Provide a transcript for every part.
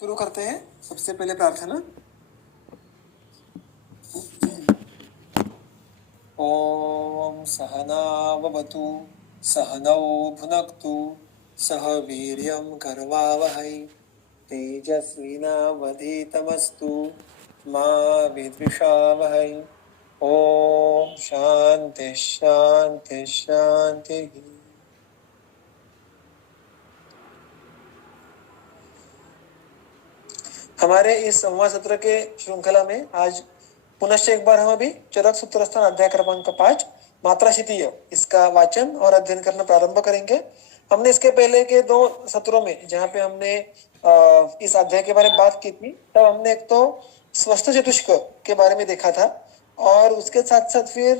शुरू करते हैं। सबसे पहले प्रार्थना। ओम सहनावतु सहनौ भुनक्तु सह वीर्यं करवावहै तेजस्विनावधीतमस्तु मा विद्विषावहै। ओम शांति शांति शांति। हमारे इस संवाद सत्र के श्रृंखला में आज पुनश्च एक बार हम अभी चरक सूत्रस्थान अध्याय क्रमांक 5 मात्रा शितीय इसका वाचन और अध्ययन करना प्रारंभ करेंगे। हमने इसके पहले के 2 सत्रों में जहाँ पे हमने इस अध्याय के बारे में बात की थी, तब हमने एक तो स्वस्थ चतुष्क के बारे में देखा था और उसके साथ साथ फिर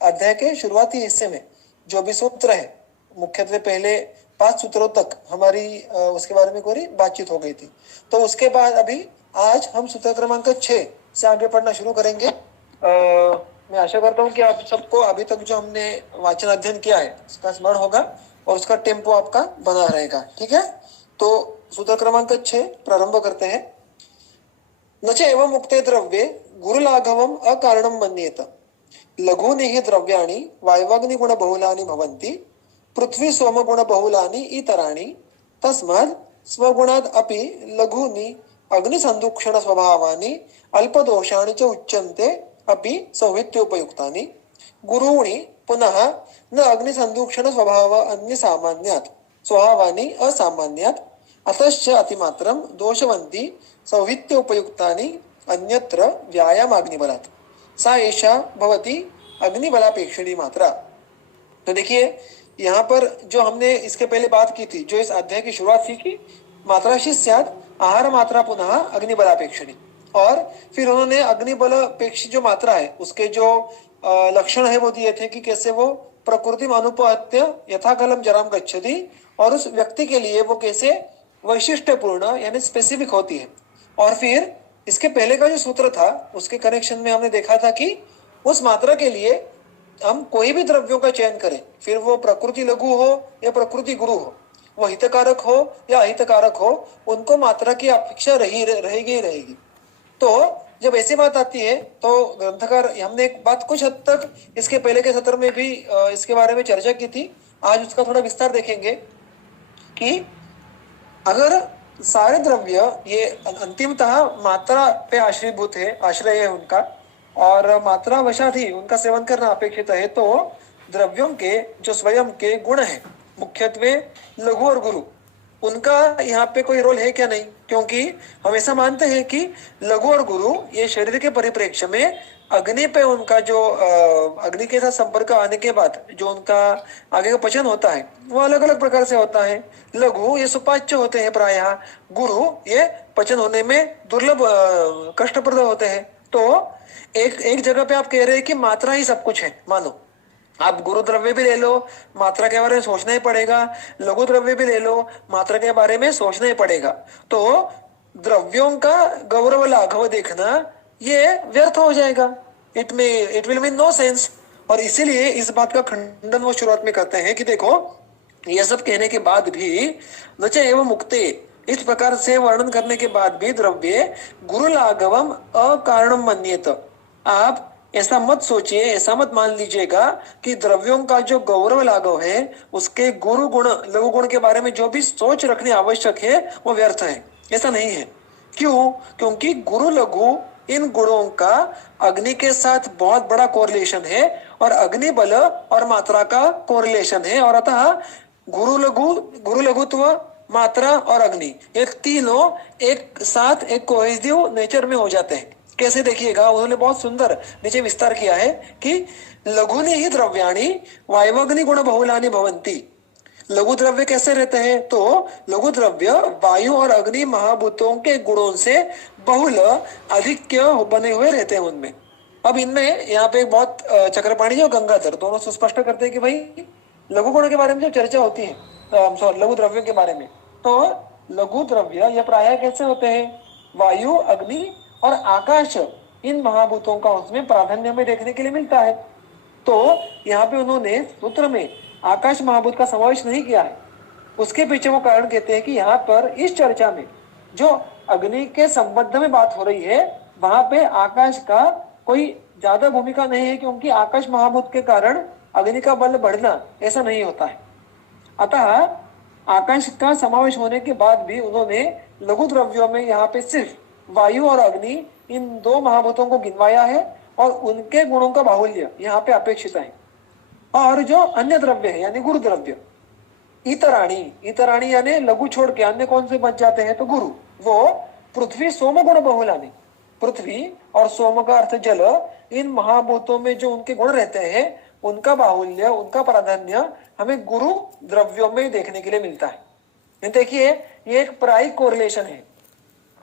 अध्याय के शुरुआती हिस्से में जो भी सूत्र है, मुख्यत्वे पहले 5 सूत्रों तक हमारी उसके बारे में कोई बातचीत हो गई थी। तो उसके बाद अभी आज हम सूत्र क्रमांक 6 से आगे पढ़ना शुरू करेंगे। मैं आशा करता हूँ कि आप सबको अभी तक जो हमने वाचन अध्ययन किया है उसका स्मरण होगा और उसका टेम्पो आपका बना रहेगा। ठीक है, तो सूत्र क्रमांक 6 प्रारंभ करते हैं। न च एवं मुक्ते द्रव्ये गुरुलाघवम अकारणम मन्येत लघूनि हि द्रव्याणि वायवाग्नि गुण बहुलानि भवन्ति पृथ्वी सोम गुण बहुलानि इतराणि तस्मात् स्वगुणाद् अपि लघूनि अग्निसंदूक्षण स्वभावानि अल्पदोषाणि च उच्यन्ते अपि सौहित्योपयुक्तानि गुरूणि पुनः न अग्निसंदूक्षण स्वभाव अन्य सामान्यात् स्वभावानि असामान्यात् अतश्च अतिमात्रं दोषवन्ति सौहित्योपयुक्तानि अन्यत्र व्यायामाग्निबलात् सा एषा भवति अग्निबलापेक्षिणी मात्रा। तो देखिए यहाँ पर जो हमने इसके पहले बात की थी, जो इस अध्याय की शुरुआत थी कि मात्राशी स्यात् आहार मात्रा पुनः अग्निबलापेक्षिणी, और फिर उन्होंने अग्निबलापेक्षी जो मात्रा है उसके जो लक्षण है वो दिए थे कि कैसे वो प्रकृति में अनुपहत्य यथाकालम जराम गच्छति, और उस व्यक्ति के लिए वो कैसे वैशिष्ट्यपूर्ण यानी स्पेसिफिक होती है। और फिर इसके पहले का जो सूत्र था उसके कनेक्शन में हमने देखा था कि उस मात्रा के लिए हम कोई भी द्रव्यों का चयन करें, फिर वो प्रकृति लघु हो या प्रकृति गुरु हो, वो हितकारक हो या अहितकारक हो, उनको मात्रा की अपेक्षा रहेगी। तो जब ऐसी बात आती है तो ग्रंथकार, हमने एक बात कुछ हद तक इसके पहले के सत्र में भी इसके बारे में चर्चा की थी, आज उसका थोड़ा विस्तार देखेंगे कि अगर सारे द्रव्य ये अंतिमतः मात्रा पे आश्रयभूत है, आश्रय है उनका, और मात्रा वशात ही उनका सेवन करना अपेक्षित है, तो द्रव्यों के जो स्वयं के गुण है, मुख्यत्वे लघु और गुरु, उनका यहाँ पे कोई रोल है क्या? नहीं, क्योंकि हम ऐसा मानते हैं कि लघु और गुरु ये शरीर के परिप्रेक्ष्य में अग्नि पे उनका जो अग्नि के साथ संपर्क आने के बाद जो उनका आगे का पचन होता है वो अलग अलग प्रकार से होता है। लघु ये सुपाच्य होते हैं प्रायः, गुरु ये पचन होने में दुर्लभ कष्टप्रद होते हैं। तो एक जगह पे आप कह रहे हैं कि मात्रा ही सब कुछ है, मानो आप गुरु द्रव्य भी ले लो, मात्रा के बारे में सोचना ही पड़ेगा, लघु द्रव्य भी ले लो, मात्रा के बारे में सोचना ही पड़ेगा, तो द्रव्यों का गौरव लाघव देखना ये व्यर्थ हो जाएगा। It will mean no sense. और इसीलिए इस बात का खंडन वो शुरुआत में करते हैं कि देखो, ये सब कहने के बाद भी नच एवं मुक्ते, इस प्रकार से वर्णन करने के बाद भी द्रव्य गुरु लाघवम अकारणम मन्येत, आप ऐसा मत सोचिए, ऐसा मत मान लीजिएगा कि द्रव्यों का जो गौरव लाघव है उसके गुरु गुण लघु गुण के बारे में जो भी सोच रखनी आवश्यक है वो व्यर्थ है। ऐसा नहीं है। क्यों? क्योंकि गुरु लघु इन गुणों का अग्नि के साथ बहुत बड़ा कोरिलेशन है, और अग्नि बल और मात्रा का कोरिलेशन है, और अतः गुरु लघुत्व, मात्रा और अग्नि ये तीनों एक साथ एक कोहेसिव नेचर में हो जाते हैं। कैसे? देखिएगा, उन्होंने बहुत सुंदर नीचे विस्तार किया है कि लघुनि ही द्रव्याणि वायवग्नि गुण बहुलानि भवन्ति। लघु द्रव्य कैसे रहते हैं? तो लघु द्रव्य वायु और अग्नि महाभूतों के गुणों से बहुल अधिक बने हुए रहते हैं उनमें। अब इनमें यहाँ पे बहुत चक्रपाणी और गंगाधर दोनों सुस्पष्ट करते हैं कि भाई लघु गुणों के बारे में जो चर्चा होती है, सॉरी लघु द्रव्यों के बारे में, तो लघु द्रव्य ये प्रायः कैसे होते हैं? वायु, अग्नि और आकाश, इन महाभूतों का उसमें प्राधान्य में देखने के लिए मिलता है। तो यहाँ पे उन्होंने सूत्र में आकाश महाभूत का समावेश नहीं किया है। उसके पीछे वो कारण कहते हैं कि यहाँ पर इस चर्चा में जो अग्नि के संबंध में बात हो रही है वहां पे आकाश का कोई ज्यादा भूमिका नहीं है, क्योंकि आकाश महाभूत के कारण अग्नि का बल बढ़ना ऐसा नहीं होता है। अतः आकाश का समावेश होने के बाद भी उन्होंने लघु द्रव्यों में यहाँ पे सिर्फ वायु और अग्नि इन दो महाभूतों को गिनवाया है और उनके गुणों का बाहुल्य यहाँ पे अपेक्षित है। और जो अन्य द्रव्य है यानी गुरु द्रव्य, इतराणी यानी लघु छोड़ के अन्य कौन से बच जाते हैं तो गुरु, वो पृथ्वी सोम गुण बहुलानी, पृथ्वी और सोम का अर्थ जल, इन महाभूतों में जो उनके गुण रहते हैं उनका बाहुल्य, उनका प्राधान्य हमें गुरु द्रव्यों में देखने के लिए मिलता है। देखिए ये एक प्रायिक कोरिलेशन है।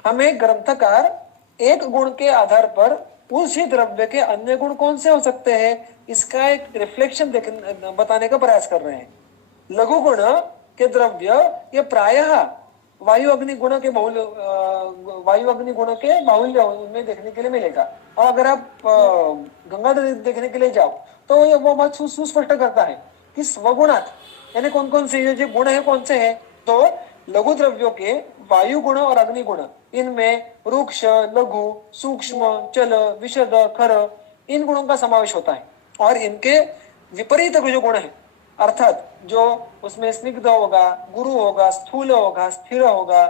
हमें ग्रंथकार एक गुण के आधार पर उसी द्रव्य के अन्य गुण कौन से हो सकते हैं इसका एक रिफ्लेक्शन बताने का प्रयास कर रहे हैं। लघु गुण के द्रव्य ये प्रायः वायु अग्नि गुण के बाहुल्य में देखने के लिए मिलेगा। और अगर आप गंगा देखने के लिए जाओ तो ये वो बात सुस्पष्ट करता है कि स्वगुणात यानी कौन कौन से जो गुण है कौन से है, तो लघु द्रव्यों के वायु गुण और अग्नि गुण, इनमें रुक्ष, लघु, सूक्ष्म, चल, विशद, खर, इन गुणों का समावेश होता है। और इनके विपरीत जो गुण है अर्थात जो उसमें स्निग्ध होगा, गुरु होगा, स्थूल होगा, स्थिर होगा,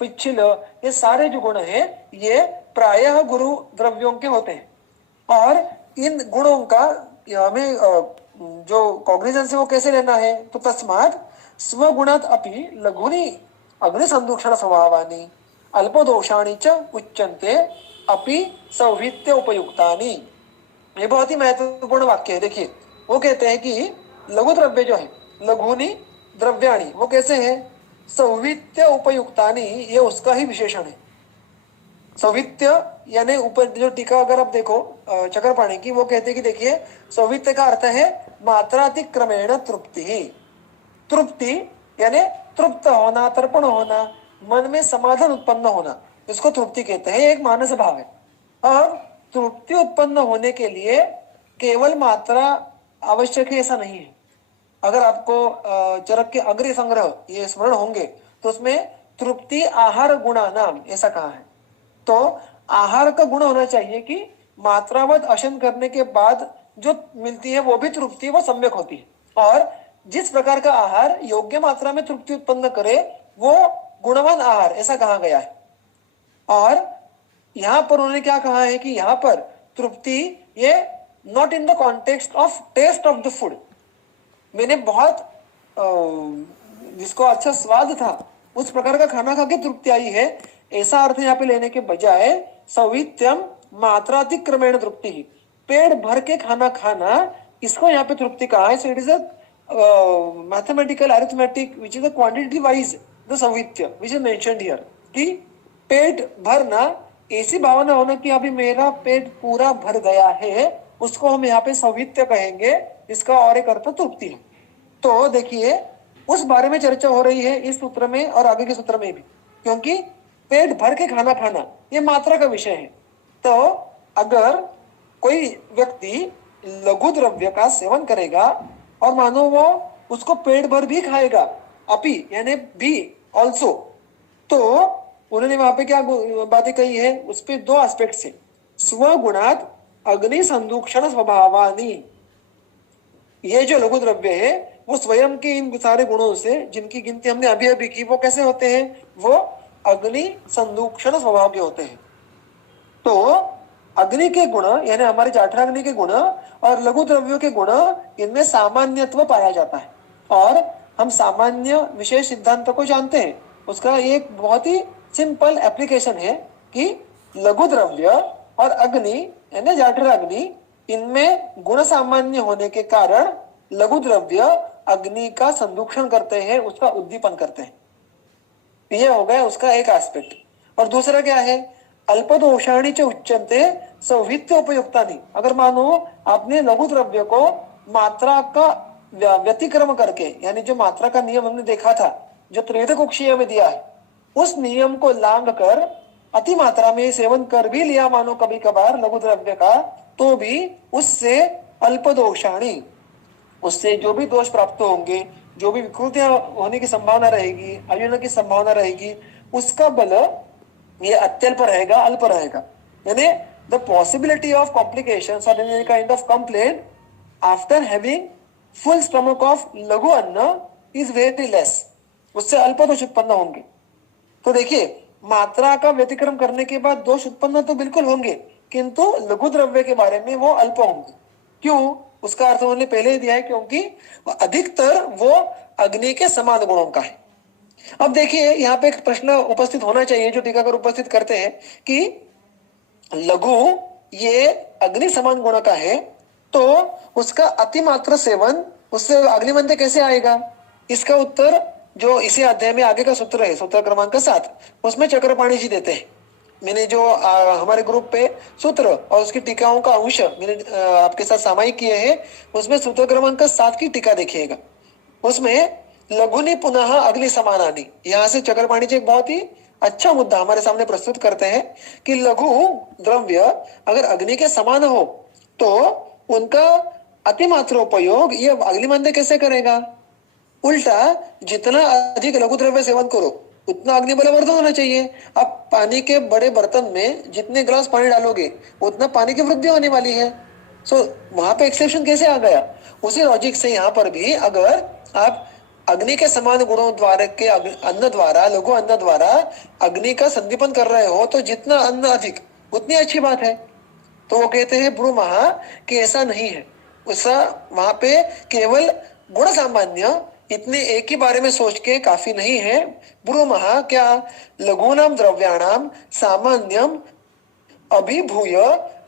पिच्छिल, ये सारे जो गुण है ये प्रायः गुरु द्रव्यों के होते हैं। और इन गुणों का हमें जो कॉग्निजेंस है वो कैसे लेना है, तो तस्मात् स्वगुणात् अपि लघुनि अग्निसंदूषण स्वभावानि अल्पदोषाणि च उच्यन्ते अपि सौवित्य उपयुक्तानि। ये बहुत ही महत्वपूर्ण वाक्य है। देखिए वो कहते हैं कि लघु द्रव्य जो है, लघुनि द्रव्याणि, वो कैसे है, सौवित्य उपयुक्तानि, ये उसका ही विशेषण है। सौवित्य यानी ऊपर जो टीका अगर आप देखो चक्रपाणी की, वो कहते हैं कि देखिए सौवित्य का अर्थ है मात्रातिक्रमेण तृप्ति। तृप्ति यानी तृप्त होना, तर्पण होना, मन में समाधान उत्पन्न होना, इसको तृप्ति कहते हैं। एक मानस भाव है। और तृप्ति उत्पन्न होने के लिए केवल मात्रा आवश्यक है ऐसा नहीं है। अगर आपको चरक के अग्रि संग्रह ये स्मरण होंगे तो उसमें तृप्ति आहार गुणा नाम ऐसा कहा है। तो आहार का गुण होना चाहिए कि मात्रावत अशन करने के बाद जो मिलती है वो भी तृप्ति वो सम्यक होती है। और जिस प्रकार का आहार योग्य मात्रा में तृप्ति उत्पन्न करे वो गुणवान आहार ऐसा कहा गया है। और यहाँ पर उन्होंने क्या कहा है कि यहाँ पर तृप्ति ये not in the context of test of the food, मैंने बहुत जिसको अच्छा स्वाद था उस प्रकार का खाना खा के तृप्ति आई है, ऐसा अर्थ यहाँ पे लेने के बजाय सौवित्यम मात्रातिक्रमेण तृप्ति, पेट भर के खाना खाना, इसको यहाँ पे तृप्ति कहा है। So it is a mathematical arithmetic which is a quantity wise the सौवित्य विच इज मेंशन्ड हियर, कि पेट भरना, ऐसी भावना होना कि अभी मेरा पेट पूरा भर गया है, उसको हम यहाँ पे सौवित्य कहेंगे। इसका और एक अर्थ तृप्ति है। तो देखिए उस बारे में चर्चा हो रही है इस सूत्र में और आगे के सूत्र में भी, क्योंकि पेट भर के खाना खाना ये मात्रा का विषय है। तो अगर कोई व्यक्ति लघु द्रव्य का सेवन करेगा और मानो वो उसको पेट भर भी खाएगा, अपी यानी भी ऑल्सो, तो उन्होंने वहां पे क्या बातें कही है, उस पे दो एस्पेक्ट है। स्वगुणात अग्नि संदूक्षण स्वभावानी, ये जो लघु द्रव्य है वो स्वयं के इन सारे गुणों से जिनकी गिनती हमने अभी अभी की, वो कैसे होते हैं, वो अग्नि संदूक्षण स्वभाव के होते हैं। तो अग्नि के गुण यानी हमारे जाठराग्नि के गुण और लघु द्रव्यों के गुण, इनमें सामान्यत्व पाया जाता है। और हम सामान्य विशेष सिद्धांत को जानते हैं। उसका एक बहुत ही सिंपल एप्लीकेशन है कि लघु द्रव्य और अग्नि यानी जाठराग्नि, इनमें गुण सामान्य होने के कारण लघु द्रव्य अग्नि का संदूषण करते हैं, उसका उद्दीपन करते हैं। ये हो गया उसका एक एस्पेक्ट। और दूसरा क्या है, अल्पदोषाणि च उच्यन्ते सौवित्य उपयुक्तानि। अगर मानो आपने लघु द्रव्य को मात्रा का व्यतिक्रम करके, यानी जो मात्रा का नियम हमने देखा था जो त्रिविध कुक्षीय में दिया है, उस नियम को लांघ कर अति मात्रा में सेवन कर भी लिया मानो कभी कभार लघु द्रव्य का, तो भी उससे अल्पदोषाणि, उससे जो भी दोष प्राप्त होंगे, जो भी विकृतियां होने की संभावना रहेगी, अयुन की संभावना रहेगी, उसका बल ये अत्यल्प रहेगा, अल्प रहेगा। यानी द पॉसिबिलिटी ऑफ कॉम्प्लिकेशंस और any kind of complaint after having full stomach of लघु अन्न इज वेरी लेस, उससे अल्प दोष उत्पन्न होंगे। तो देखिए, मात्रा का व्यतिक्रम करने के बाद दोष उत्पन्न तो बिल्कुल होंगे, किंतु लघु द्रव्य के बारे में वो अल्प होंगे। क्यों? उसका अर्थ उन्होंने पहले ही दिया है, क्योंकि अधिकतर वो अग्नि के समान गुणों का है। अब देखिए, यहाँ पे एक प्रश्न उपस्थित होना चाहिए जो टीकाकार उपस्थित करते हैं कि लघु ये अग्नि समान गुण का है, तो उसका अतिमात्र सेवन उससे अग्निमंद्य कैसे आएगा? इसका उत्तर जो इसी अध्याय में आगे का सूत्र है, सूत्र क्रमांक 7, उसमें चक्रपाणी जी देते हैं। मैंने जो हमारे ग्रुप पे सूत्र और उसकी टीकाओं का अंश मैंने आपके साथ सामायिक किए हैं, उसमें सूत्र क्रमांक 7 की टीका देखिएगा। उसमें लघुनि पुनः अग्नि समानानि, यहाँ से चक्रपाणी जी एक बहुत ही अच्छा मुद्दा हमारे सामने प्रस्तुत करते हैं कि लघु द्रव्य अगर अग्नि के समान हो तो उनका अतिमात्र उपयोग ये अग्निमंद्य कैसे करेगा? उल्टा जितना अधिक लघु द्रव्य सेवन करो उतना अग्नि बलवर्धन होना चाहिए। आप पानी के बड़े बर्तन में जितने ग्लास पानी डालोगे उतना पानी की वृद्धि होने वाली है। सो वहां पे एक्सेप्शन कैसे आ गया? उसी लॉजिक से यहाँ पर भी अगर आप अग्नि के समान गुणों द्वारा के अन्न द्वारा, लघु अन्न द्वारा अग्नि का संदीपन कर रहे हो तो जितना अन्न अधिक उतनी अच्छी बात है। तो वो कहते हैं ब्रूमहा कि ऐसा नहीं है, उसका वहां पे केवल गुण सामान्य इतने एक ही बारे में सोच के काफी नहीं है। ब्रूमहा क्या? लघूनाम द्रव्याणाम सामान्यम अभिभूय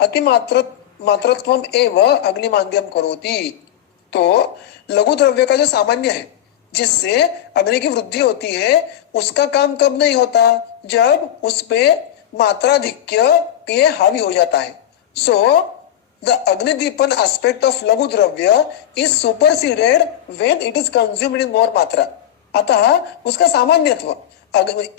अतिमात्र मात्रत्वम एव अग्निमांद्यम करोति। तो लघु द्रव्य का जो सामान्य है जिससे अग्नि की वृद्धि होती है, उसका काम कब नहीं होता? जब उस पे मात्राधिक्य ये हावी हो जाता है। सो द अग्निदीपन एस्पेक्ट ऑफ लघु द्रव्य is superseded when it is consumed in more मात्रा। अतः उसका सामान्यत्व,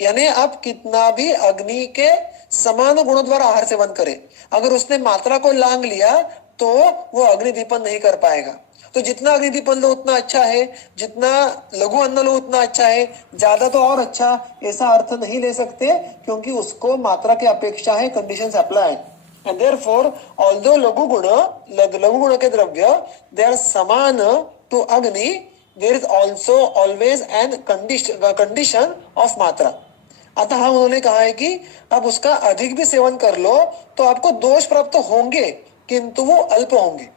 यानी आप कितना भी अग्नि के समान गुणों द्वारा आहार सेवन करें, अगर उसने मात्रा को लांग लिया तो वो अग्निदीपन नहीं कर पाएगा। तो जितना अग्निदीपन लो उतना अच्छा है, जितना लघु अन्न लो उतना अच्छा है, ज्यादा तो और अच्छा, ऐसा अर्थ नहीं ले सकते, क्योंकि उसको मात्रा की अपेक्षा है, conditions apply. And therefore, although लघु गुण के द्रव्य they are समान to अग्नि, there is also always an condition of मात्रा। अतः उन्होंने कहा है कि आप उसका अधिक भी सेवन कर लो तो आपको दोष प्राप्त होंगे, किंतु वो अल्प होंगे।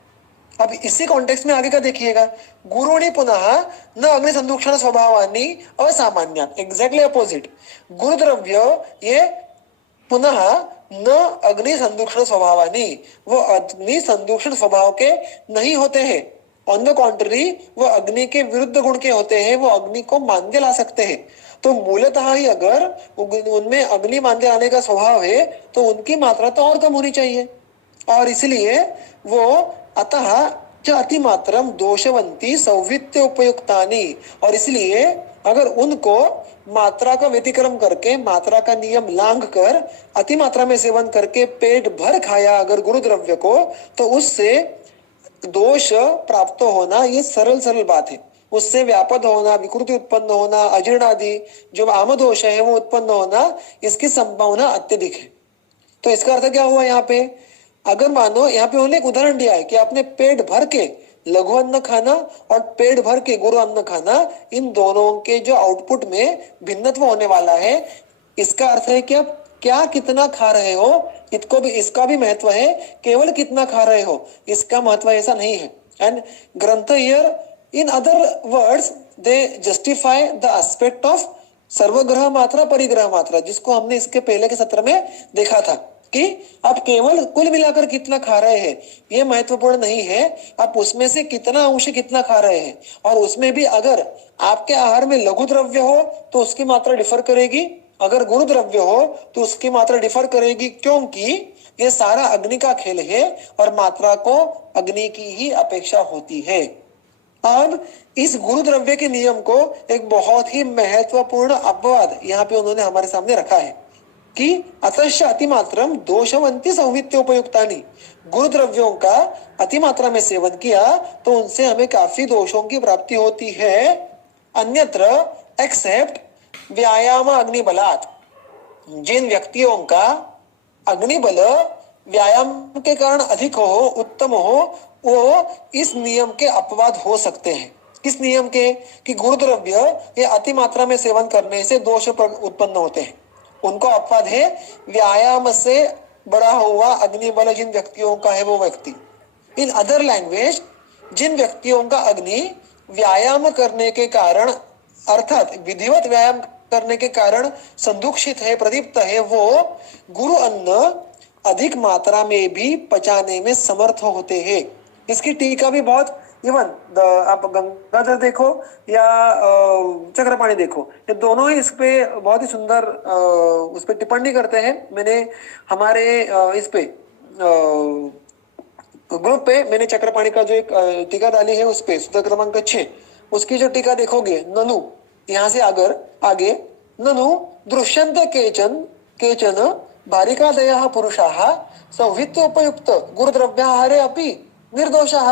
अब इसी कॉन्टेक्स्ट में आगे का देखिएगा, गुरुणी पुनः न अग्नि संदूषण स्वभावानी असामान्य, एग्जैक्टली अपोजिट। गुरु द्रव्य ये पुनः न अग्नि संदूषण स्वभावानी, वो अग्नि संदूषण स्वभाव के नहीं होते हैं। ऑन द कॉन्ट्ररी वो अग्नि के विरुद्ध गुण के होते हैं, वो अग्नि को मांद्य ला सकते हैं। तो मूलतः ही अगर उनमें अग्नि मांद्य आने का स्वभाव है तो उनकी मात्रा तो और कम होनी चाहिए, और इसलिए वो अतः च अतिमात्रम दोषवंती सौवित्य उपयुक्तानि, और इसलिए अगर उनको मात्रा का व्यतिक्रम करके, मात्रा का नियम लांघ कर अति मात्रा में सेवन करके पेट भर खाया अगर गुरु द्रव्य को, तो उससे दोष प्राप्त होना ये सरल बात है। उससे व्यापद होना, विकृति उत्पन्न होना, अजीर्ण आदि जो आम दोष है वो उत्पन्न होना, इसकी संभावना अत्यधिक है। तो इसका अर्थ क्या हुआ यहाँ पे? अगर मानो यहाँ पे उन्होंने एक उदाहरण दिया है कि आपने पेट भर के लघु अन्न खाना और पेट भर के गुरु अन्न खाना, इन दोनों के जो आउटपुट में भिन्नत्व होने वाला है, इसका अर्थ है कि आप क्या कितना खा रहे हो, इसका भी महत्व है। केवल कितना खा रहे हो इसका महत्व ऐसा नहीं है। एंड ग्रंथ here in other words they justify the aspect of सर्वग्रह मात्रा परिग्रह मात्रा, जिसको हमने इसके पहले के सत्र में देखा था कि आप केवल कुल मिलाकर कितना खा रहे हैं ये महत्वपूर्ण नहीं है, आप उसमें से कितना अंश कितना खा रहे हैं। और उसमें भी अगर आपके आहार में लघु द्रव्य हो तो उसकी मात्रा डिफर करेगी, अगर गुरु द्रव्य हो तो उसकी मात्रा डिफर करेगी, क्योंकि ये सारा अग्नि का खेल है और मात्रा को अग्नि की ही अपेक्षा होती है। अब इस गुरु द्रव्य के नियम को एक बहुत ही महत्वपूर्ण अपवाद यहाँ पे उन्होंने हमारे सामने रखा है कि अतश्च अतिमात्रम दोषवंती संवित्य उपयुक्तानि, गुरु द्रव्यों का अतिमात्रा में सेवन किया तो उनसे हमें काफी दोषों की प्राप्ति होती है। अन्यत्र एक्सेप्ट व्यायाम अग्नि बलात्, जिन व्यक्तियों का अग्निबल व्यायाम के कारण अधिक हो, उत्तम हो, वो इस नियम के अपवाद हो सकते हैं। किस नियम के? कि गुरुद्रव्य ये अति मात्रा में सेवन करने से दोष उत्पन्न होते हैं, उनको अपवाद है। व्यायाम से बड़ा हुआ अग्निबल जिन व्यक्तियों का है वो व्यक्ति। इन अदर लैंग्वेज, जिन व्यक्तियों का अग्नि व्यायाम करने के कारण अर्थात विधिवत व्यायाम करने के कारण संदूषित है, प्रदीप्त है, वो गुरु अन्न अधिक मात्रा में भी पचाने में समर्थ होते हैं। इसकी टीका भी बहुत, इवन आप गंगाधर देखो या चक्रपाणी देखो, ये दोनों ही इस पे बहुत ही सुंदर उस पे टिप्पणी करते हैं। मैंने हमारे इस पे ग्रुप पे मैंने चक्रपाणी का जो एक टीका डाली है उस पे सूत्र क्रमांक 6, उसकी जो टीका देखोगे, ननु यहाँ से आगे ननु दृश्यन्ते केचन बालिकादयः पुरुषाः सौवित्य उपयुक्त गुरुद्रव्याहारे अपि निर्दोषाः।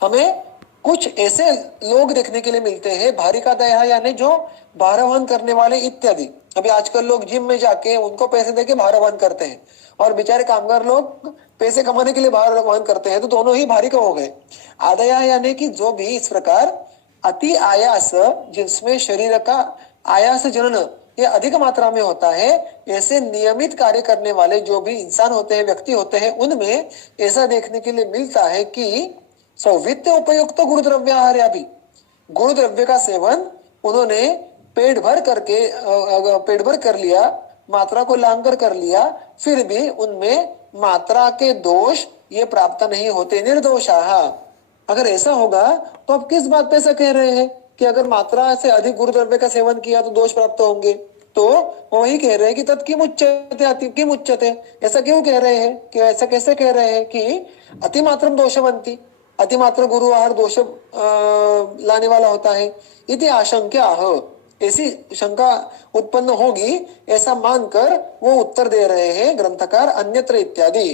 हमें कुछ ऐसे लोग देखने के लिए मिलते हैं, बालिकादयः यानी जो भारवहन करने वाले इत्यादि। अभी आजकल लोग जिम में जाके उनको पैसे देके भारवहन करते हैं, और बेचारे कामगार लोग पैसे कमाने के लिए भारवहन करते हैं, तो दोनों ही भारी का हो गए। आदया यानी कि जो भी इस प्रकार अति आयास, जिसमें शरीर का आयास जनन ये अधिक मात्रा में होता है, ऐसे नियमित कार्य करने वाले जो भी इंसान होते हैं, व्यक्ति होते हैं, उनमें ऐसा देखने के लिए मिलता है कि सौवित्य उपयुक्त गुरुद्रव्याहार भी, गुरुद्रव्य का सेवन उन्होंने पेट भर कर लिया, मात्रा को लांग कर लिया, फिर भी उनमें मात्रा के दोष ये प्राप्त नहीं होते, निर्दोषाः। अगर ऐसा होगा तो आप किस बात पे ऐसा कह रहे हैं कि अगर मात्रा से अधिक गुरुद्रव्य का सेवन किया तो दोष प्राप्त होंगे? तो वही कह रहे हैं कि तत्किम उच्यते, ऐसा क्यों कह रहे हैं? कि ऐसा कैसे कह रहे हैं कि अतिमात्रम दोषवंती, अतिमात्र गुरु आहार दोष लाने वाला होता है, इति आशंका, ऐसी शंका उत्पन्न होगी ऐसा मानकर वो उत्तर दे रहे हैं ग्रंथकार अन्यत्र इत्यादि।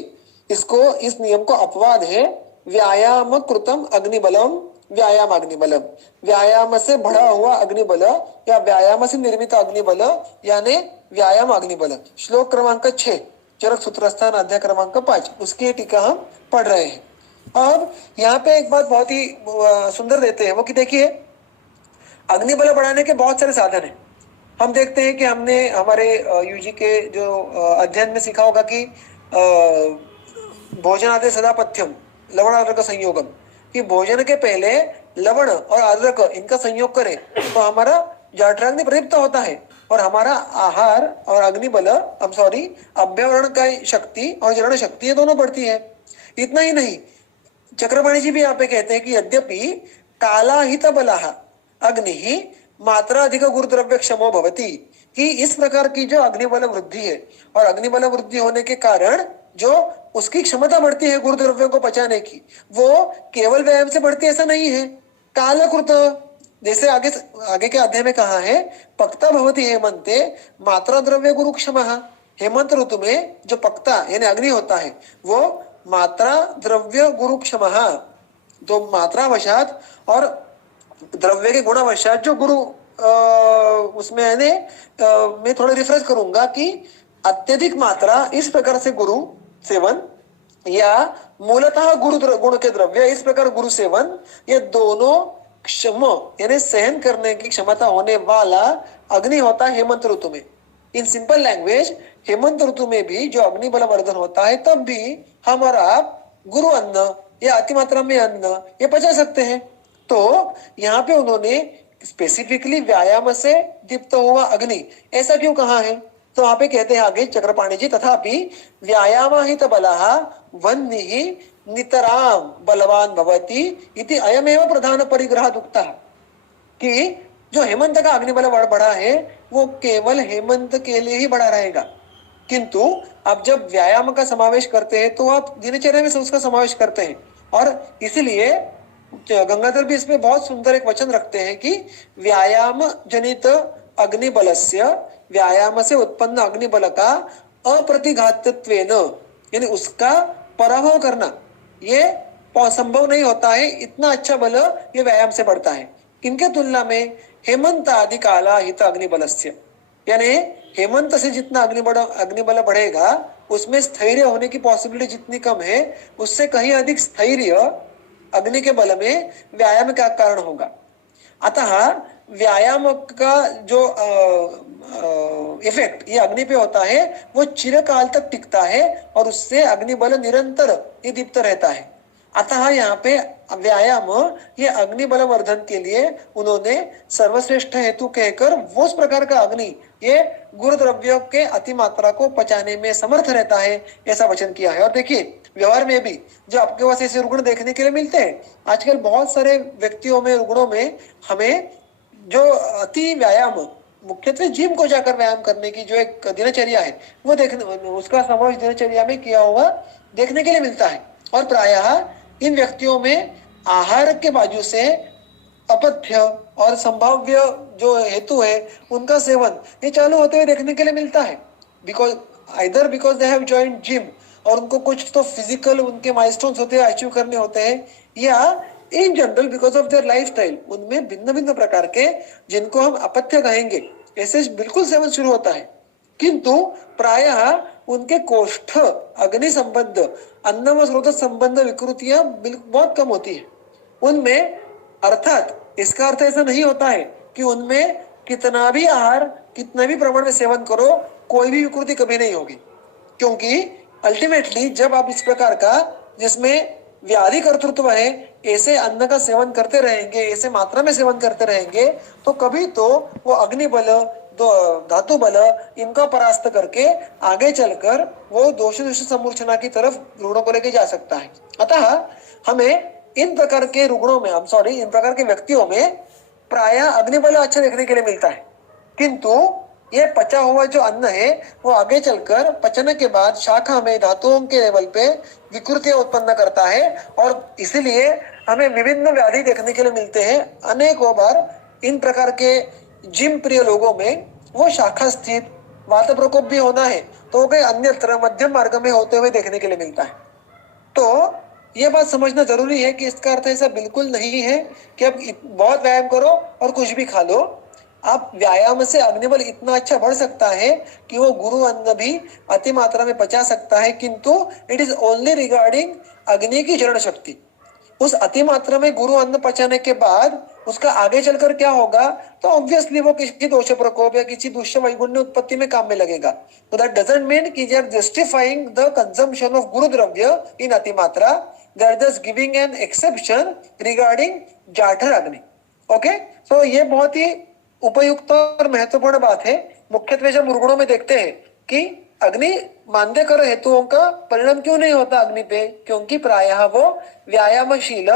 इसको, इस नियम को अपवाद है व्यायाम कृतम अग्निबलम व्यायाम अग्निबलम, व्यायाम से बढ़ा हुआ अग्निबल या व्यायाम से निर्मित अग्निबल यानी व्यायाम अग्निबल। श्लोक क्रमांक 6 चरक सूत्रस्थान अध्याय क्रमांक 5, उसकी टीका हम पढ़ रहे हैं। अब यहाँ पे एक बात बहुत ही सुंदर देते हैं वो कि देखिए, अग्निबल बढ़ाने के बहुत सारे साधन हैं। हम देखते हैं कि हमने हमारे यूजी के जो अध्ययन में सीखा होगा कि भोजनादि सदा पथ्यम लवण अदरक संयोगम, कि भोजन के पहले लवण और अदरक इनका संयोग करें तो हमारा जठराग्नि प्रदीप्त होता है और हमारा आहार और अग्निबल अभ्यावरण का शक्ति और जलन शक्ति ये दोनों बढ़ती है। इतना ही नहीं, चक्रपाणी जी भी यहाँ पे कहते हैं कि यद्यपि कालाहित बलाः अग्नि मात्रा अधिक गुरुद्रव्य क्षमो भवति, कि इस प्रकार की जो अग्निबल वृद्धि है और अग्निबल वृद्धि होने के कारण जो उसकी क्षमता बढ़ती है गुरुद्रव्यों को पचाने की, वो केवल व्यायाम से बढ़ती ऐसा नहीं है। कालकृत, जैसे आगे के अध्याय में कहा है, पक्ता भवति हेमंते मात्रा द्रव्य गुरु क्षमः, हेमंत ऋतु में जो पक्ता यानी अग्नि होता है वो मात्रा द्रव्य गुरु क्षमः, तो मात्रावशात और द्रव्य के गुणावशात जो गुरु उसमें यानी मैं थोड़ा रिफ्रेश करूंगा कि अत्यधिक मात्रा इस प्रकार से गुरु सेवन या मूलतः गुण के द्रव्य इस प्रकार गुरु सेवन, ये दोनों क्षम यानी सहन करने की क्षमता होने वाला अग्नि होता है हेमंत ऋतु में। इन सिंपल लैंग्वेज, हेमंत ऋतु में भी जो अग्निबल वर्धन होता है तब भी हम और आप गुरु अन्न या अति मात्रा में अन्न ये पचा सकते हैं। तो यहाँ पे उन्होंने स्पेसिफिकली व्यायाम से दीप्त हुआ अग्नि ऐसा क्यों कहा है? तो वहां पे कहते हैं आगे चक्रपाणी जी, तथापि व्यायामहित बलः वह्निः नितराम बलवान भवति इति अयमेव प्रधान परिग्रहात् उक्तः, कि जो हेमंत का अग्निबल बढ़ा है वो केवल हेमंत के लिए ही बढ़ा रहेगा, किंतु आप जब व्यायाम का समावेश करते हैं तो आप दिनचर्या में उसका समावेश करते हैं। और इसीलिए गंगाधर भी इसमें बहुत सुंदर एक वचन रखते हैं कि व्यायाम जनित अग्निबलस्य, व्यायाम से उत्पन्न अग्निबल का अप्रतिघातत्वेन यानी उसका पराभव करना ये संभव नहीं होता है। इतना अच्छा बल ये व्यायाम से बढ़ता है। किनके तुलना में? हेमंत आदि काला हित अग्निबलस्य, यानी हेमंत से जितना अग्निबल बढ़ेगा उसमें स्थैर्य होने की पॉसिबिलिटी जितनी कम है उससे कहीं अधिक स्थैर्य अग्नि के बल में व्यायाम का कारण होगा। अतः व्यायाम का जो इफेक्ट ये अग्नि पे होता है वो चिरकाल तक टिकता है और उससे अग्निबल निरंतर ये दीप्त रहता है। अतः यहाँ पे व्यायाम ये अग्निबल वर्धन के लिए उन्होंने सर्वश्रेष्ठ हेतु कहकर वो उस प्रकार का अग्नि ये गुरु द्रव्य के अतिमात्रा को पचाने में समर्थ रहता है ऐसा वचन किया है। और देखिए व्यवहार में भी जो आपके पास ऐसे रुग्ण देखने के लिए मिलते हैं आजकल बहुत सारे व्यक्तियों में रुग्णों में हमें जो अति व्यायाम मुख्यत्वे जिम को जाकर व्यायाम करने की जो एक दिनचर्या है वो देखने उसका समावेश दिनचर्या में किया हुआ देखने के लिए मिलता है। और प्रायः इन व्यक्तियों में आहार के बाजू से अपथ्य और संभाव्य जो हेतु है उनका सेवन ये चालू होते हुए देखने के लिए मिलता है। Because they have joined gym और उनको कुछ तो फिजिकल उनके माइलस्टोन्स होते हैं अचीव करने होते हैं या in general because of their lifestyle उनमें भिन्न भिन्न प्रकार के जिनको हम अपथ्य कहेंगे ऐसे बिल्कुल सेवन शुरू होता है। किंतु प्रायः उनके कोष्ठ अग्नि संबंध अन्न व स्रोत संबंध विकृतियां बहुत कम होती है उनमें। अर्थात इसका अर्थ ऐसा नहीं होता है कि उनमें कितना भी आहार कितना भी प्रमाण में सेवन करो कोई भी विकृति कभी नहीं होगी, क्योंकि अल्टीमेटली जब आप इस प्रकार का जिसमें व्याधि कर्तृत्व है ऐसे अन्न का सेवन करते रहेंगे ऐसे मात्रा में सेवन करते रहेंगे तो कभी तो वो अग्नि बल धातु बल इनका परास्त करके आगे चलकर वो दोष समूर्छना की तरफ रुग्णों को लेके जा सकता है। अतः हमें इन प्रकार के रुग्णों में इन प्रकार के व्यक्तियों में प्रायः अग्निबल अच्छा देखने के लिए मिलता है, किंतु ये पचा हुआ जो अन्न है वो आगे चलकर पचने के बाद शाखा में धातुओं के लेवल पे विकृतियां उत्पन्न करता है और इसीलिए हमें विभिन्न व्याधि देखने के लिए मिलते हैं। अनेकों बार इन प्रकार के जिम प्रिय लोगों में वो शाखा स्थित वात प्रकोप भी होना है तो कहीं अन्यत्र मध्यम मार्ग में होते हुए देखने के लिए मिलता है। तो ये बात समझना जरूरी है कि इसका अर्थ ऐसा बिल्कुल नहीं है कि आप बहुत व्यायाम करो और कुछ भी खा लो। आप व्यायाम से अग्निबल इतना अच्छा बढ़ सकता है कि वो गुरु अन्न भी अति मात्रा में पचा सकता है, किंतु इट इज ओनली रिगार्डिंग अग्नि की जरण शक्ति। उस अति मात्रा में गुरु अन्न पचाने के बाद उसका आगे चलकर क्या होगा तो ऑब्वियसली वो किसी दोष प्रकोप या किसी दुष्य वैगुण्य उत्पत्ति में काम में लगेगा। तो दैट डजंट मीन कि they are justifying the consumption of गुरु द्रव्य इन अति मात्रा, they are just giving an exception regarding जाठर अग्नि। ओके, सो ये बहुत ही उपयुक्त और महत्वपूर्ण बात है। मुख्यत्वे जब रुग्णों में देखते हैं कि अग्नि मानदेय कर हेतुओं का परिणाम क्यों नहीं होता अग्नि पे, क्योंकि प्रायः वो व्यायामशील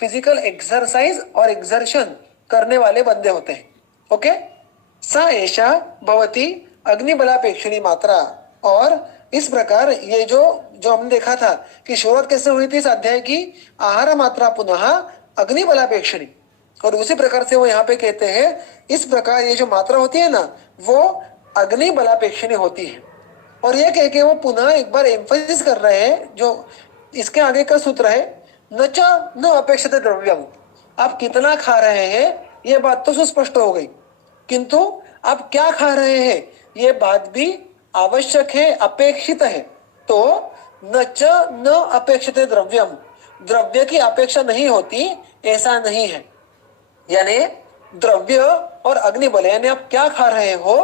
फिजिकल एक्सरसाइज और एक्सर्शन करने वाले बंदे होते हैं। ओके, सा एषा भवती अग्निबलापेक्षिणी मात्रा। और इस प्रकार ये जो हमने देखा था कि शुरुआत कैसे हुई थी इस अध्याय की, आहार मात्रा पुनः अग्निबलापेक्षिणी, और उसी प्रकार से वो यहाँ पे कहते हैं इस प्रकार ये जो मात्रा होती है ना वो अग्नि बलापेक्षिणी होती है। और ये कह के वो पुनः एक बार एम्फसिस कर रहे हैं जो इसके आगे का सूत्र है न च न अपेक्षित द्रव्यम। आप कितना खा रहे हैं ये बात तो सुस्पष्ट हो गई, किंतु आप क्या खा रहे हैं ये बात भी आवश्यक है, अपेक्षित है। तो न च न अपेक्षित द्रव्यम, द्रव्य की अपेक्षा नहीं होती ऐसा नहीं है। यानी द्रव्य और अग्निबल यानी आप क्या खा रहे हो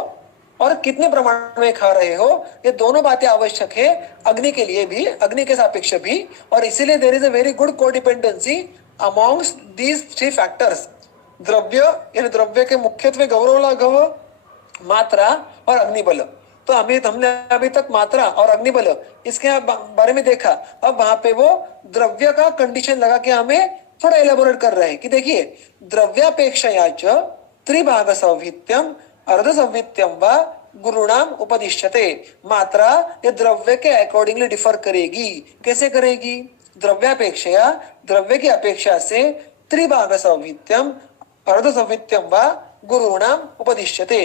और कितने प्रमाण में खा रहे हो ये दोनों बातें आवश्यक है अग्नि के लिए भी, अग्नि के सापेक्ष भी। और इसीलिए there is a very good codependency amongst these three factors. द्रव्य यानी द्रव्य के मुख्यत्वे गौरव लाघव, मात्रा और अग्निबल। तो हमने अभी तक मात्रा और अग्निबल इसके बारे में देखा। अब वहां पे वो द्रव्य का कंडीशन लगा के हमें थोड़ा एलेबोरेट कर रहे हैं कि देखिए द्रव्यापेक्षया च त्रिभाग संवित्यम अर्ध संवित्यम व गुरुणाम उपदिश्यते। मात्रा ये द्रव्य के अकॉर्डिंगली डिफर करेगी। कैसे करेगी? द्रव्यापेक्षया द्रव्य की अपेक्षा से त्रिभाग संवित्यम अर्ध संवित्यम व गुरुणाम उपदिश्यते।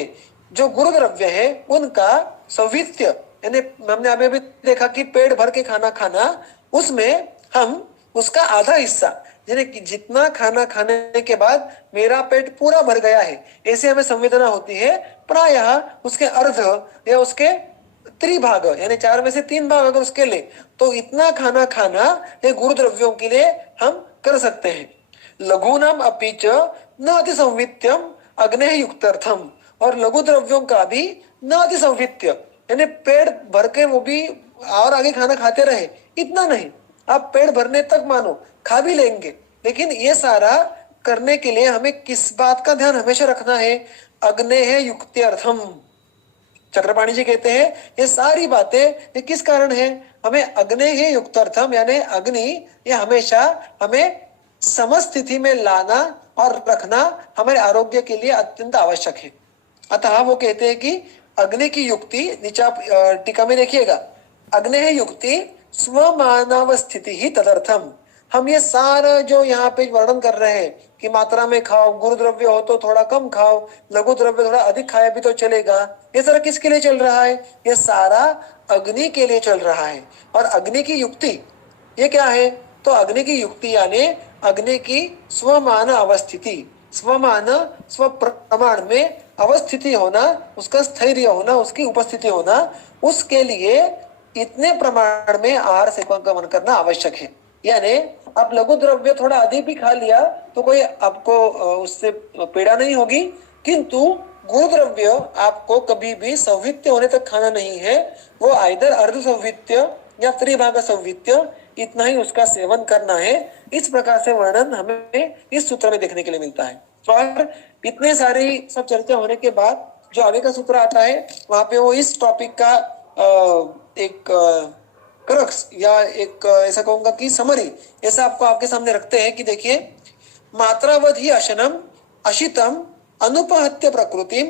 जो गुरु द्रव्य है उनका संवित्य यानी हमने अभी देखा कि पेट भर के खाना खाना, उसमें हम उसका आधा हिस्सा यानी कि जितना खाना खाने के बाद मेरा पेट पूरा भर गया है, ऐसे हमें संवेदना होती है। प्रायः उसके अर्ध या उसके त्रिभाग यानी 4 में से 3 भाग अगर उसके ले, तो इतना खाना खाना ये गुरु द्रव्यों के लिए हम कर सकते हैं। लघुनाम अपि च न अति संवित्यम अग्ने युक्तर्थम, और लघु द्रव्यों का भी न अति संवित्य यानी पेट भर के वो भी और आगे खाना खाते रहे, इतना नहीं, आप पेट भरने तक मानो खा भी लेंगे, लेकिन ये सारा करने के लिए हमें किस बात का ध्यान हमेशा रखना है? अग्ने है युक्त्यर्थम। चक्रपाणी जी कहते हैं ये सारी बातें ये किस कारण है? हमें अग्नि ही युक्तर्थम यानी अग्नि ये हमेशा हमें समस्थिति में लाना और रखना हमारे आरोग्य के लिए अत्यंत आवश्यक है। अतः वो कहते हैं कि अग्नि की युक्ति, नीचे आप टीका में देखिएगा, अग्नि है युक्ति स्वमानव स्थिति ही तदर्थम। हम ये सारा जो यहाँ पे वर्णन कर रहे हैं कि मात्रा में खाओ, गुरु द्रव्य हो तो थोड़ा कम खाओ, लघु द्रव्य थोड़ा अधिक खाया भी तो चलेगा, ये सारा किसके लिए चल रहा है? ये सारा अग्नि के लिए चल रहा है। और अग्नि की युक्ति ये क्या है? तो अग्नि की युक्ति यानी अग्नि की स्वमान अवस्थिति, स्वमान स्व प्रमाण में अवस्थिति होना, उसका स्थैर्य होना, उसकी उपस्थिति होना, उसके लिए इतने प्रमाण में आहार सेवन का गमन करना आवश्यक है। यानी आप लघु द्रव्य थोड़ा अधिक भी खा लिया तो कोई आपको उससे पीड़ा नहीं होगी, किंतु गुरु द्रव्य आपको कभी भी संवित्य होने तक खाना नहीं है, वो आइदर अर्ध संवित्य या त्रिभाग संवित्य इतना ही उसका सेवन करना है। इस प्रकार से वर्णन हमें इस सूत्र में देखने के लिए मिलता है। और इतने सारी सब चर्चा होने के बाद जो आगे का सूत्र आता है वहां पे वो इस टॉपिक का एक क्रक्स या एक ऐसा कहूंगा कि समरी ऐसा आपको आपके सामने रखते हैं कि देखिए, मात्रावधि अशनम अशितम अनुपहत्य प्रकृति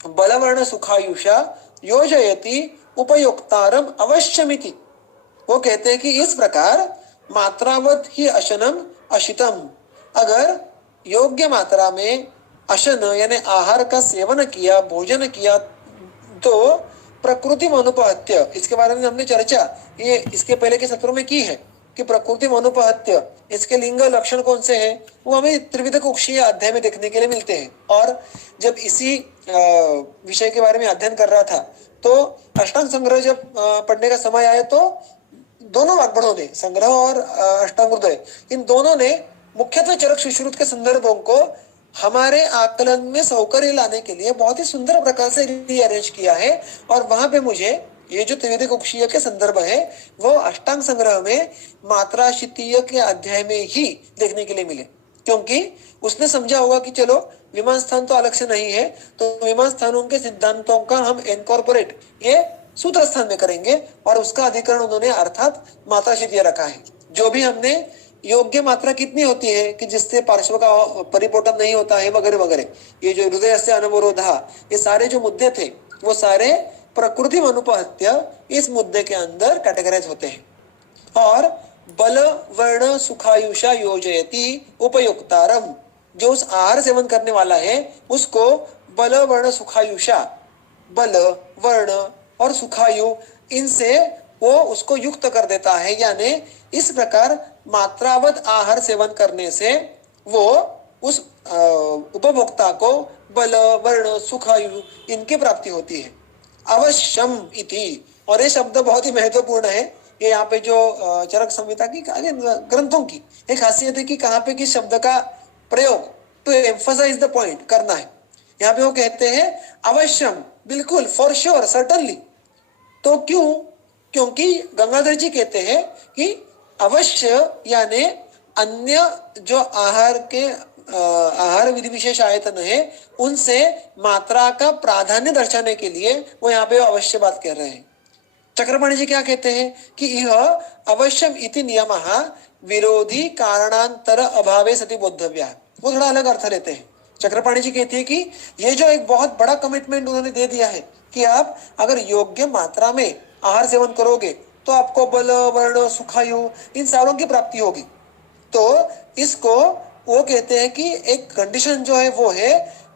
बलवर्ण सुखायुषा योजयति उपयोक्तारम अवश्यमिति। वो कहते हैं कि इस प्रकार मात्रावत ही अशनम अशितम, अगर योग्य मात्रा में अशन यानी आहार का सेवन किया, भोजन किया, तो प्रकृति अनुपहत्य, इसके बारे में हमने चर्चा ये इसके पहले के सत्रों में की है कि प्रकृति अनुपहत्य इसके लिंग लक्षण कौन से हैं, वो हमें त्रिविध कुक्षीय अध्याय में देखने के लिए मिलते हैं। और जब इसी विषय के बारे में अध्ययन कर रहा था तो अष्टांग संग्रह जब पढ़ने का समय आया तो दोनों वाग्भटों ने, संग्रह और अष्टांग हृदय, इन दोनों ने मुख्यतः चरक सुश्रुत के संदर्भों को हमारे आकलन में सौकर्य लाने के लिए बहुत ही सुंदर प्रकार से रीअरेंज किया है। और वहां पे मुझे ये जो त्रिविध कुक्षीय के संदर्भ है वो अष्टांग संग्रह में मात्रा शितीय के अध्याय में ही देखने के लिए मिले, क्योंकि उसने समझा होगा कि चलो विमान स्थान तो अलग से नहीं है, तो विमान स्थानों के सिद्धांतों का हम इनकॉर्पोरेट ये सूत्र स्थान में करेंगे, और उसका अधिकरण उन्होंने अर्थात मात्रा शितीय रखा है। जो भी हमने योग्य मात्रा कितनी होती है कि जिससे पार्श्व का परिपोटन नहीं होता है वगैरह वगैरह, ये जो हृदय से अनवरोधा, ये सारे जो मुद्दे थे वो सारे प्रकृति अनुपहत्य इस मुद्दे के अंदर कैटेगराइज होते हैं। और बल वर्ण सुखायुषा योजयति उपयुक्तारम, जो उस आहार सेवन करने वाला है उसको बल वर्ण सुखायुषा, बल वर्ण और सुखायु इनसे वो उसको युक्त कर देता है। यानी इस प्रकार मात्रावत आहार सेवन करने से वो उस उपभोक्ता को बल वर्ण सुखायु इनकी प्राप्ति होती है। अवश्यम इति, और ये शब्द बहुत ही महत्वपूर्ण है। ये यहाँ पे जो चरक संहिता की ग्रंथों की एक खासियत है कि कहाँ पे किस शब्द का प्रयोग टू एम्फसाइज द पॉइंट करना है। यहाँ पे वो कहते हैं अवश्यम, बिल्कुल, फॉर श्योर, सर्टनली। तो क्यों? क्योंकि गंगाधर जी कहते हैं कि अवश्य यानी अन्य जो आहार के आहार विधि विशेष आयतन है उनसे मात्रा का प्राधान्य दर्शाने के लिए वो यहाँ पे अवश्य बात कर रहे हैं। चक्रपाणी जी क्या कहते हैं कि यह अवश्यम इति नियमः विरोधी कारणांतर अभावे सति बोद्धव्यः, वो थोड़ा अलग अर्थ लेते हैं। चक्रपाणी जी कहते हैं कि ये जो एक बहुत बड़ा कमिटमेंट उन्होंने दे दिया है कि आप अगर योग्य मात्रा में आहार सेवन करोगे तो आपको बल वर्ण सुखायु इन सारों की प्राप्ति होगी। तो इसको वो कहते हैं कि एक कंडीशन जो है वो है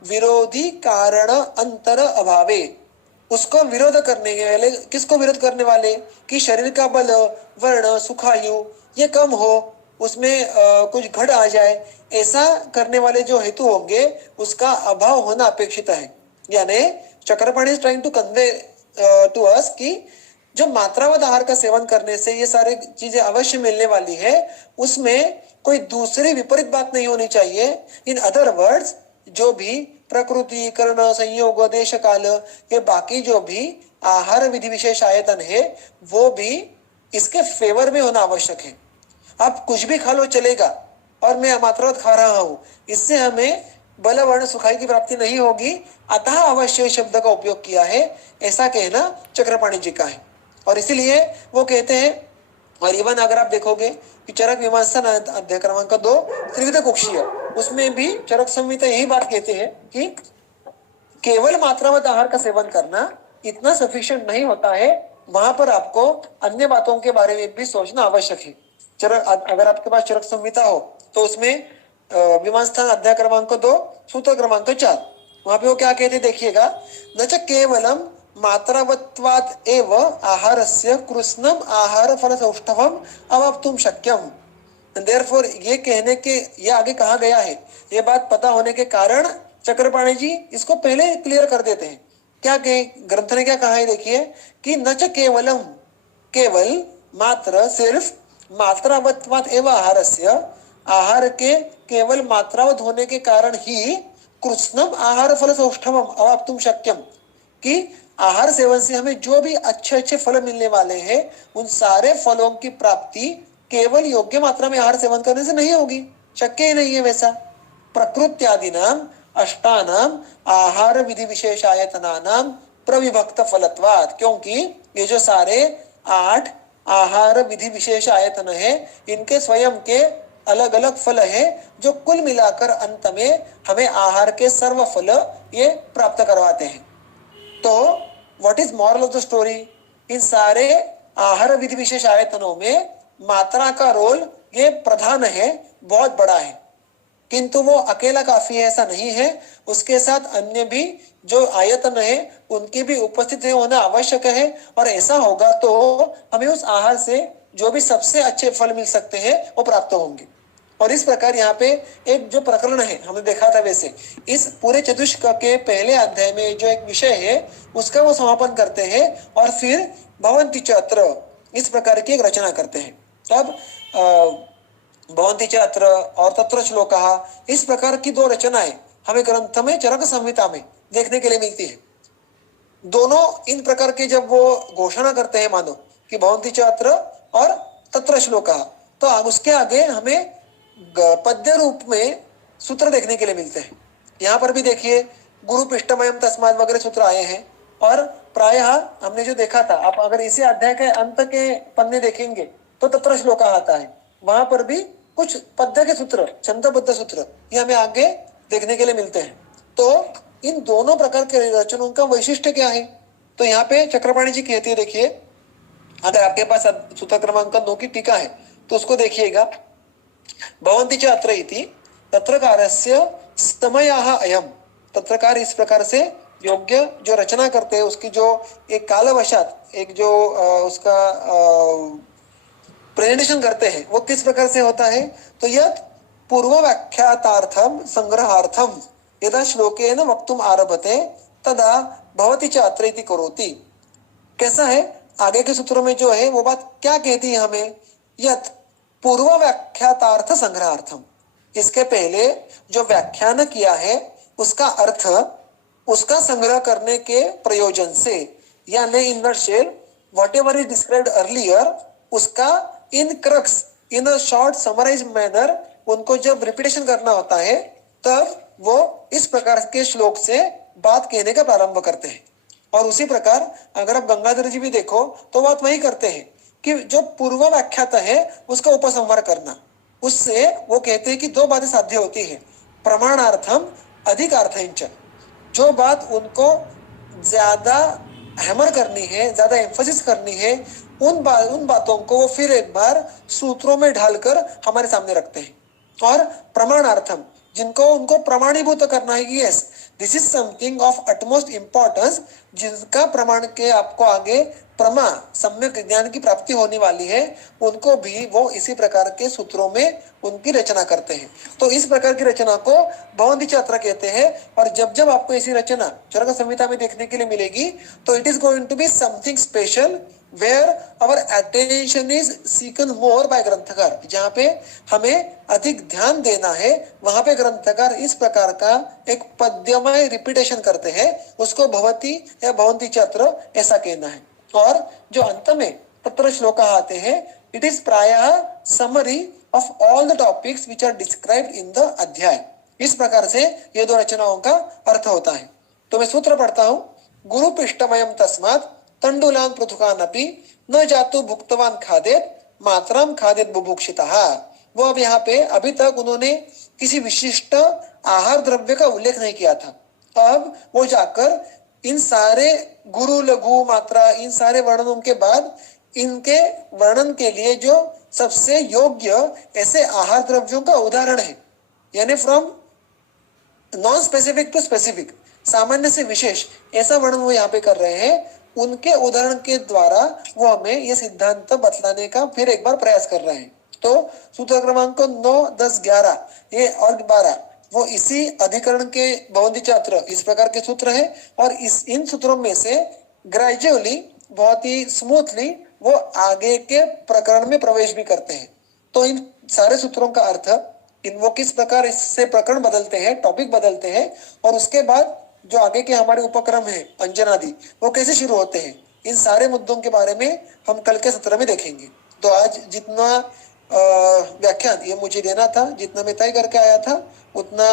विरोधी कारण अंतर अभावे, उसको विरोध करने वाले, किसको विरोध करने वाले कि शरीर का बल वर्ण सुखायु ये कम हो, उसमें कुछ घट आ जाए, ऐसा करने वाले जो हेतु होंगे उसका अभाव होना अपेक्षित है। यानी Chakrapani is trying to convey to us कि जो मात्रावत आहार का सेवन करने से ये सारी चीजें अवश्य मिलने वाली है, उसमें कोई दूसरी विपरीत बात नहीं होनी चाहिए। इन अदर वर्ड्स, जो भी प्रकृति, कर्ण, संयोग, देश, काल, ये बाकी जो भी आहार विधि विशेष आयतन है वो भी इसके फेवर में होना आवश्यक है। आप कुछ भी खा लो चलेगा, और मैं मात्रावत खा रहा हूं, इससे हमें बल वर्ण सुखाई की प्राप्ति नहीं होगी, अतः अवश्य शब्द का उपयोग किया है, ऐसा कहना चक्रपाणी जी का है। और इसीलिए वो कहते हैं, और इवन अगर आप देखोगे कि चरक मीमांसा अध्याय क्रमांक 2 त्रिविध कुक्षीय, उसमें भी चरक संहिता यही बात कहते हैं कि केवल मात्रावत आहार का सेवन करना इतना सफिशिएंट नहीं होता है, वहां पर आपको अन्य बातों के बारे में भी सोचना आवश्यक है। चरक, अगर आपके पास चरक संहिता हो तो उसमें विमानस्थान अध्याय क्रमांक 2 सूत्र क्रमांक 4, वहां पे वो क्या कहते देखिएगा, न च केवलम मात्रावत्वात् एव आहारस्य कृष्णम आहार फल सौष्ठवम अवाप्तुम शक्यम। देयरफॉर ये कहने के, ये आगे कहा गया है, ये बात पता होने के कारण चक्रपाणी जी इसको पहले क्लियर कर देते हैं। क्या कहे ग्रंथ ने, क्या कहा है देखिए कि न च केवलम, केवल मात्र सिर्फ मात्रावत्वात् एव आहारस्य, आहार के केवल मात्रावत होने के कारण ही कृष्णम आहार फल सौष्ठवम अवाप्तुम शक्यम, कि आहार सेवन से हमें जो भी अच्छे अच्छे फल मिलने वाले हैं उन सारे फलों की प्राप्ति केवल योग्य मात्रा में आहार सेवन करने से नहीं होगी, शक्य ही नहीं है वैसा। प्रकृत्यादिनाम अष्टानाम आहार विधि विशेष आयतनानाम प्रविभक्त फलत्वात्, क्योंकि ये जो सारे 8 आहार विधि विशेष आयतन है, इनके स्वयं के अलग अलग फल है, जो कुल मिलाकर अंत में हमें आहार के सर्व फल ये प्राप्त करवाते हैं। तो what is moral of the story, इन सारे आहार विधि विशेष आयतनों में मात्रा का रोल ये प्रधान है, बहुत बड़ा है, किंतु वो अकेला काफी है ऐसा नहीं है, उसके साथ अन्य भी जो आयतन है उनकी भी उपस्थिति होना आवश्यक है। और ऐसा होगा तो हमें उस आहार से जो भी सबसे अच्छे फल मिल सकते हैं वो प्राप्त होंगे। और इस प्रकार यहाँ पे एक जो प्रकरण है हमने देखा था, वैसे इस पूरे चतुष्क के पहले अध्याय में जो एक विषय है उसका वो समापन करते हैं, और फिर भवन्ति च अत्र इस प्रकार की एक रचना करते हैं। तब भवन्ति च अत्र और तत्र श्लोकः, इस प्रकार की 2 रचनाएं हमें ग्रंथ में चरक संहिता में देखने के लिए मिलती है। दोनों इन प्रकार के जब वो घोषणा करते हैं, मानो कि भवन्ति च अत्र और तत्र श्लोकः, तो उसके आगे हमें पद्य रूप में सूत्र देखने के लिए मिलते हैं। यहाँ पर भी देखिए गुरु पृष्ठमयम तस्मात् वगैरह सूत्र आए हैं, और प्रायः हमने जो देखा था, आप अगर इसी अध्याय के अंत के पन्ने देखेंगे तो तत्र श्लोक आता है, वहां पर भी कुछ पद्य के सूत्र, छंदबद्ध सूत्र ये हमें आगे देखने के लिए मिलते हैं। तो इन दोनों प्रकार के रचनों का वैशिष्ट्य क्या है, तो यहाँ पे चक्रपाणी जी कहते हैं, देखिए अगर आपके पास सूत्र क्रमांक 2 की टीका है तो उसको देखिएगा, भवन्ति च अत्र इति तत्रकारस्य समयः अयम्, तत्रकार इस प्रकार से योग्य जो रचना करते हैं उसकी जो एक कालवशात एक जो उसका प्रेजेंटेशन करते हैं वो किस प्रकार से होता है, तो यत् पूर्व व्याख्यातार्थम संग्रहार्थम यदा श्लोकेन वक्तुम आरभते तदा भवति च अत्र इति करोति। कैसा है, आगे के सूत्रों में जो है वो बात क्या कहती है हमें, यत् पूर्व व्याख्यातार्थ संग्रहार्थम, इसके पहले जो व्याख्यान किया है उसका अर्थ उसका संग्रह करने के प्रयोजन से, यानी in nutshell whatever is described earlier उसका in crux in a short summarise manner उनको जब रिपीटेशन करना होता है तब वो इस प्रकार के श्लोक से बात कहने का प्रारंभ करते हैं। और उसी प्रकार अगर आप गंगाधर जी भी देखो तो बात वही करते हैं कि जो पूर्व व्याख्यात है उसका उपसंहार करना, उससे वो कहते हैं कि 2 बातें साध्य होती है, प्रमाणार्थम अधिकार्थंच, जो बात उनको ज्यादा हैमर करनी है, ज्यादा एम्फसिस करनी है, उन बातों को वो फिर एक बार सूत्रों में ढालकर हमारे सामने रखते हैं। और प्रमाणार्थम जिनको उनको प्रमाणीभूत करना है कि yes this is something of utmost importance, जिनका प्रमाण के आपको आगे प्रमा सम्यक ज्ञान की प्राप्ति होने वाली है, उनको भी वो इसी प्रकार के सूत्रों में उनकी रचना करते हैं। तो इस प्रकार की रचना को भवंती चात्र कहते हैं। और जब जब आपको ऐसी रचना चरक संहिता में देखने के लिए मिलेगी, तो it is going to be something special where our attention is seeking more by ग्रंथकार। जहाँ पे हमें अधिक ध्यान देना है, वहां पे ग्रंथकार इस प्रकार का एक पद्यमय रिपीटेशन करते हैं, उसको भवती या भवंती चात्र ऐसा कहना है। और जो अंत में तत्र श्लोक आते हैं, इट इज प्रायः summary of all the topics which are described in the अध्याय। इस प्रकार से ये दो रचनाओं का अर्थ होता है। तो मैं सूत्र पढ़ता हूं, गुरु पृष्ठमयम तस्मात् तंडुलान पृथुकानपि न जातु भुक्तवान खादेत मातरम खादेत बुभुक्षितः। वो अब यहाँ पे अभी तक उन्होंने किसी विशिष्ट आहार द्रव्य का उल्लेख नहीं किया था। अब वो जाकर इन सारे गुरु लघु मात्रा इन सारे वर्णनों के बाद इनके वर्णन के लिए जो सबसे योग्य ऐसे आहार द्रव्यों का उदाहरण है, यानी from non specific to specific, सामान्य से विशेष, ऐसा वर्णन वो यहाँ पे कर रहे हैं। उनके उदाहरण के द्वारा वो हमें ये सिद्धांत बतलाने का फिर एक बार प्रयास कर रहे हैं। तो सूत्र क्रमांक 9, 10, 11 ये और 12 वो इसी अधिकरण के भवंती चात्र इस प्रकार के सूत्र है। और इन सूत्रों में से ग्रेजुअली बहुत ही स्मूथली वो आगे के प्रकरण में प्रवेश भी करते हैं। तो इन सारे सूत्रों का अर्थ, इन वो किस प्रकार इससे प्रकरण बदलते हैं, टॉपिक बदलते हैं, और उसके बाद जो आगे के हमारे उपक्रम है अंजनादि वो कैसे शुरू होते हैं, इन सारे मुद्दों के बारे में हम कल के सत्र में देखेंगे। तो आज जितना व्याख्यान ये मुझे देना था, जितना मैं तय करके आया था, उतना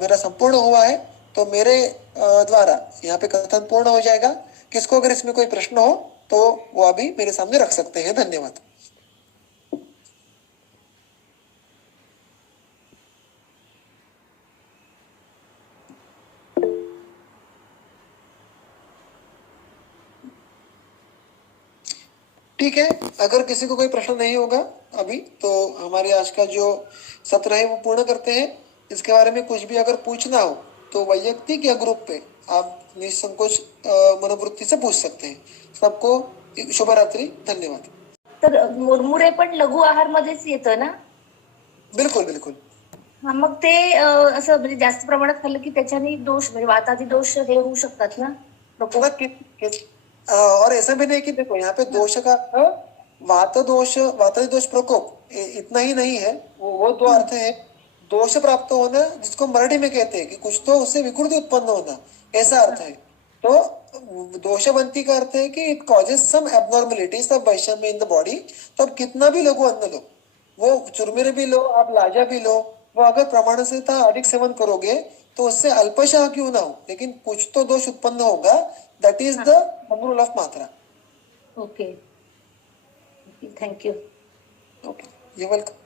मेरा संपूर्ण हुआ है। तो मेरे द्वारा यहाँ पे कथन पूर्ण हो जाएगा। किसको अगर इसमें कोई प्रश्न हो तो वो अभी मेरे सामने रख सकते हैं। धन्यवाद। ठीक है, अगर किसी को कोई प्रश्न नहीं होगा अभी, तो हमारे आज का जो सत्र है वो पूर्ण करते हैं। इसके बारे में कुछ भी अगर पूछना हो तो वैयक्तिक या ग्रुप पे आप निसंकोच मनोवृत्ती से पूछ सकते हैं। सबको शुभरात्रि, धन्यवाद। तर मुरमुरे पण लघु आहार मध्येच येतं ना? बिल्कुल बिल्कुल। हा, मग ते असं म्हणजे जास्त प्रमाणात खाल्लं की त्याच्याने दोष म्हणजे वातादी दोष हे होऊ शकतात ना? और ऐसा भी नहीं कि देखो यहाँ पे दोष का वातादी दोष प्रकोप इतना ही नहीं है, वो दो अर्थ है। दोष प्राप्त होना जिसको मराठी में कहते हैं कि कुछ तो उससे विकृति उत्पन्न होना, ऐसा अर्थ है। तो दोषवंती का अर्थ है कि it causes some abnormalities of वैषम्य इन द बॉडी। तो अब कितना भी लघु अन्न लो, वो चुरमुरे भी लो, आप लाजा भी लो, वो अगर प्रमाण से अधिक सेवन करोगे तो उससे अल्पशः क्यों ना हो, लेकिन कुछ तो दोष उत्पन्न होगा। That is the rule of मात्रा। Okay, thank you. Okay, you welcome.